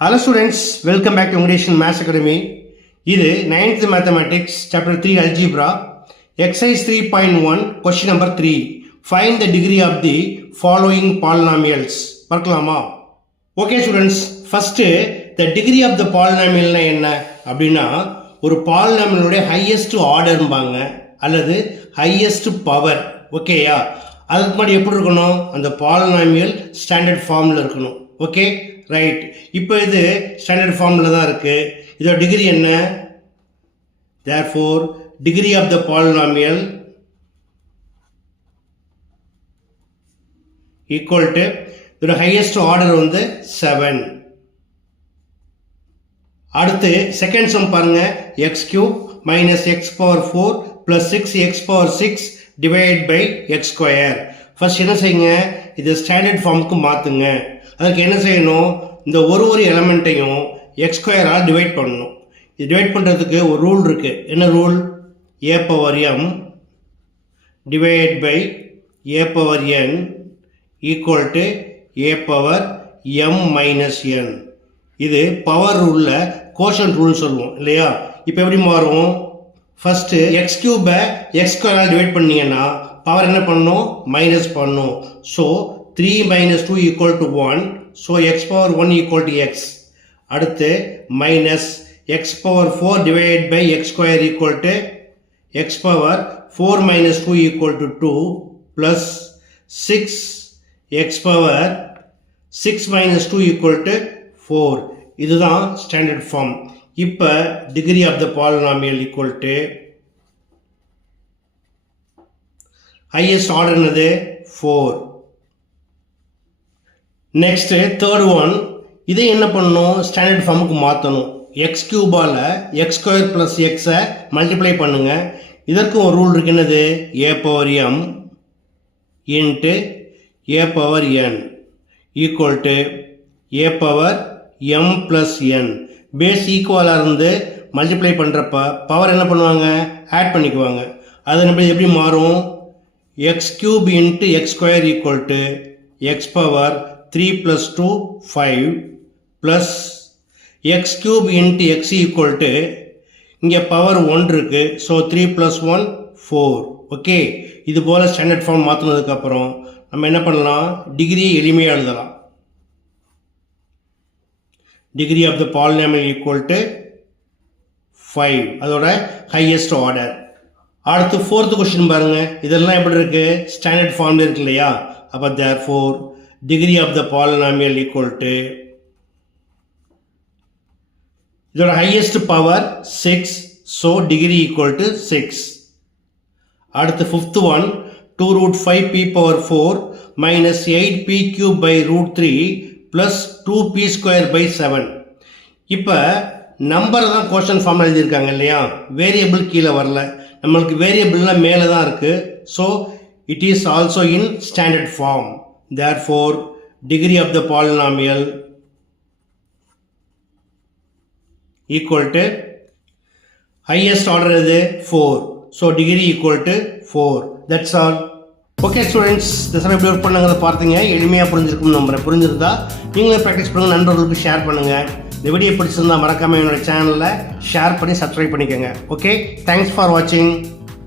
Hello students, welcome back to English and Maths Academy. இது 9th Mathematics, Chapter 3 Algebra, Exercise 3.1, Question number 3. Find the degree of the following polynomials. பார்க்கலாமா? Okay students, first the degree of the polynomial என்ன அப்படின்னா ஒரு polynomial highest order பாங்க அல்லது highest power. ஓகேயா? அதுக்கு முன்னாடி எப்படி இருக்கணும்? அந்த polynomial standard formல இருக்கணும். Okay right. இப்போ இது ஸ்டாண்டர்ட் ஃபார்மில் தான் இருக்குது. இதோட டிகிரி என்ன? therefore degree of the polynomial equal to இதோட ஹையஸ்ட் ஆர்டர் வந்து 7. அடுத்து செகண்ட் சம் பாருங்க. X cube minus x power 4 plus 6x power 6 divide by x square. First என்ன செய்யுங்க? இது ஸ்டாண்டர்ட் ஃபார்முக்கு மாற்றுங்க. அதுக்கு என்ன செய்யணும்? இந்த ஒரு எலமெண்ட்டையும் எக்ஸ் ஸ்கொயரால் டிவைட் பண்ணணும். இது டிவைட் பண்ணுறதுக்கு ஒரு ரூல் இருக்குது. என்ன rule? A power m divide by a power n equal to a power m minus n. இது பவர் ரூலில் கோஷன்ட் ரூல் சொல்லுவோம் இல்லையா? இப்போ எப்படி மாறும்? ஃபஸ்ட்டு எக்ஸ் கியூபை எக்ஸ் ஸ்கொயரால் டிவைட் பண்ணீங்கன்னா பவர் என்ன பண்ணணும்? மைனஸ் பண்ணணும். So 3 minus 2 equal to 1. So x power 1 equal to x. அடுத்து minus x power 4 divided by x square equal to x power 4 minus 2 equal to 2 plus 6 x power 6 minus 2 equal to 4. இதுதான் standard form. இப்போ degree of the polynomial equal to highest order என்னது? 4. Next third one. இதை என்ன பண்ணணும்? Standard ஃபார்முக்கு மாற்றணும். X கியூபால் x square plus எக்ஸை மல்டிப்ளை பண்ணுங்க. இதற்கும் ஒரு ரூல் இருக்கு. என்னது? A power m into a power n equal to a power m plus n. Base ஈக்குவலாக இருந்து மல்டிப்ளை பண்ணுறப்ப பவர் என்ன பண்ணுவாங்க? ஆட் பண்ணிக்குவாங்க. அது நம்ம எப்படி மாறும்? X cube into X square equal to X power 3 plus 2 5 plus x cube into x equal to இங்கே பவர் 1 இருக்கு. So 3 plus 1 4. ஓகே, இது போல் ஸ்டாண்டர்ட் ஃபார்ம் மாற்றினதுக்கப்புறம் நம்ம என்ன பண்ணலாம்? டிகிரி எளிமையாக எழுதலாம். Degree of the polynomial equal to 5. அதோட ஹையஸ்ட் ஆர்டர். அடுத்து ஃபோர்த்து கொஸ்டின் பாருங்க. இதெல்லாம் எப்படி இருக்கு? ஸ்டாண்டர்ட் ஃபார்மில் இருக்கு இல்லையா? அப்போ therefore degree of the polynomial equal to இதோட highest power 6. so degree equal to 6. அடுத்து fifth one 2 root 5 p power 4 minus 8 p cube by root 3 plus 2 p square by 7. இப்போ நம்பர் தான் கோஷன் ஃபார்ம் எழுதியிருக்காங்க இல்லையா? வேரியபிள் கீழே வரல. நம்மளுக்கு வேரியபிள்லாம் மேலே தான் இருக்குது. So it is also in standard form. Therefore degree of the polynomial equal to highest order is 4. So degree equal to 4. That's all. Okay students, இந்த சமயம் எப்படி ஒர்க் பண்ணாங்கிறத பார்த்தீங்க. எளிமையாக புரிஞ்சிருக்கும் நம்புறேன். புரிஞ்சிருந்தா நீங்களே ப்ராக்டிஸ் பண்ணுங்கள், நண்பர்களுக்கு ஷேர் பண்ணுங்கள். இந்த வீடியோ பிடிச்சிருந்தா மறக்காமல் என்னோட சேனலில் ஷேர் பண்ணி சப்ஸ்கிரைப் பண்ணிக்கோங்க. ஓகே, தேங்க்ஸ் ஃபார் வாட்சிங்.